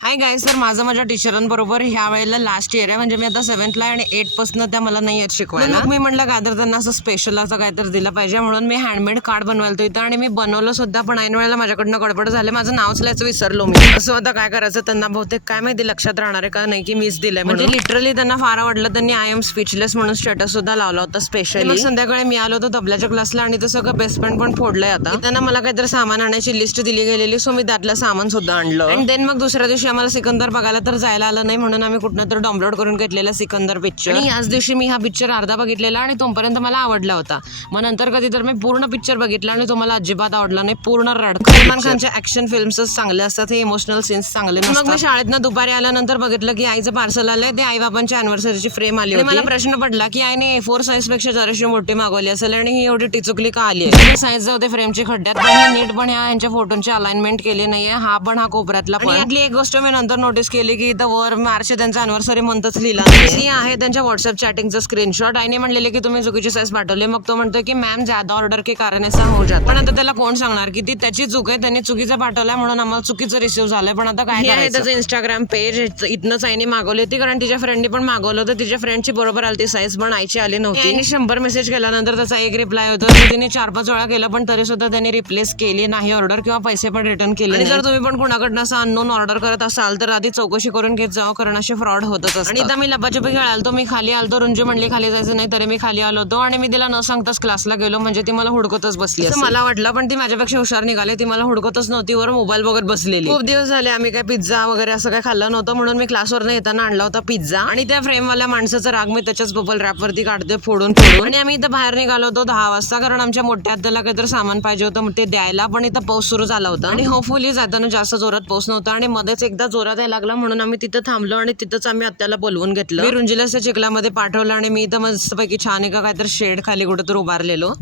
Hi guys, तर माझं माझ्या टीचरांबरोबर ह्या वेळेला लास्ट इयर आहे. म्हणजे मी आता 7th आणि 8 पासून त्या मला नाही येत शिकवायला. मग मी म्हटलं काय तर त्यांना असं स्पेशल असं काय तर दिलं पाहिजे, म्हणून मी हँडमेड कार्ड बनवायला इथं आणि मी बनवलं सुद्धा. पण ऐन वेळेला माझ्याकडनं गडबड झाले, माझं नावच लिहायचं विसरलो मी. असं आता काय करायचं, त्यांना बहुतेक काय माहिती लक्षात राहणार आहे का नाही की मीच दिलंय. म्हणजे लिटरली त्यांना फार आवडलं. त्यांनी आय एम स्पीचलेस म्हणून स्टेटस सुद्धा लावला होता स्पेशली. संध्याकाळी मी आलो होतो तबल्याच्या क्लासला आणि तसं सगळं बेस्ट फ्रेंड पण फोडलंय. आता त्यांना मला काहीतरी सामान आणायची लिस्ट दिली गेलेली, सो मी त्यातलं सामान सुद्धा आणलं. आणि देन मग दुसऱ्या दिवशी आम्हाला सिकंदर बघायला तर जायला आलं नाही, म्हणून आम्ही कुठनं तर डाउनलोड करून घेतलेला सिकंदर पिक्चर. आणि याच दिवशी मी हा पिक्चर अर्धा बघितलेला आणि तोपर्यंत मला आवडला होता. मग नंतर कधी तर मी पूर्ण पिक्चर बघितला आणि तो मला अजिबात आवडला नाही. पूर्ण रडका. सलमान खानच्या ऍक्शन फिल्म्सच चांगले असतात, हे इमोशनल सीन्स चांगले नसतात. मग मी शाळेतनं दुपारी आल्यानंतर बघितलं की आईचं पार्सल आलंय, ते आई बाबांच्या अॅनिव्हर्सरीची फ्रेम आली होती. मला प्रश्न पडला की आईने A4 साईज पेक्षा जराशी मोठी मागवली असेल आणि ही एवढी टिचुकली का आली आहे. साईज होते फ्रेमची खड्ड्यात, पण नीट पण यांच्या फोटोची अलाइनमेंट केली नाहीये. हा पण हा कोपऱ्यातला पण. यातली एक गोष्ट मी नंतर नोटीस केली की इथं वर मार्च त्यांचा अॅनिव्हर्सरी मंथच लिहिला नाही आहे. त्यांच्या व्हॉट्सअप चॅटिंगचा स्क्रीनशॉट. आईने म्हणलेले की तुम्ही चुकीची साईज पाठवले. मग तो म्हणतो की मॅम ज्यादा ऑर्डर के कारण ऐसा हो जाता. पण आता त्याला कोण सांगणार की ती त्याची चूक आहे, त्यांनी चुकीचं पाठवलंय म्हणून आम्हाला चुकीचं रिसिव्ह झालंय. पण आता काय आहे त्याचं इंस्टाग्राम पेज, इथनंच आईने मागवली होती कारण तिच्या फ्रेंडने पण मागवलं होतं. तिच्या फ्रेंडची बरोबर आली साईज, पण आईची आली नव्हती. आणि 100 मेसेज केल्यानंतर त्याचा एक रिप्लाय होता. तिने 4-5 वेळा केला, पण तरी सुद्धा त्यांनी रिप्लेस केली नाही ऑर्डर किंवा पैसे पण रिटर्न केले. आणि जर तुम्ही पण कुणाकडनं असं अननोन ऑर्डर करत असाल तर आधी चौकशी करून घेत जावं, कारण असे फ्रॉड होतच असतात. आणि इथं मी लपाछपी खेळालतो. मी खाली आलतो, रुंजू म्हणली खाली जायचं नाही, तरी मी खाली आलो होतो आणि मी तिला न सांगताच क्लासला गेलो. म्हणजे ती मला हुडकतच बसली असं मला वाटलं, पण ती माझ्यापेक्षा हुशार निघाली. ती मला हुडकतच नव्हती, वर मोबाईल बघत बसलेली. खूप दिवस झाले आम्ही काय पिझ्झा वगैरे असं काय खाल्लं नव्हतं, म्हणून मी क्लासवर येताना आणला होता पिझ्झा. आणि त्या फ्रेमवाल्या माणसाचा राग मी त्याच्याच बबल रॅप वरती काढते फोडून. आणि आम्ही इथं बाहेर निघालो होतो 10 वाजता, कारण आमच्या मोठ्या आत्याला काहीतरी सामान पाहिजे होतं ते द्यायला. पण इथं पाऊस सुरू झाला होता आणि होपफुली जाताना जास्त जोरात पाऊस नव्हता आणि मध्येच एकदा जोरात यायला लागला, म्हणून आम्ही तिथं थांबलो आणि तिथंच आम्ही आत्याला बोलवून घेतलं. मी रुंजीला चिखलामध्ये पाठवलं आणि मी इथं मस्तपैकी छान एका काहीतरी शेड खाली कुठं तर उभारलेलो.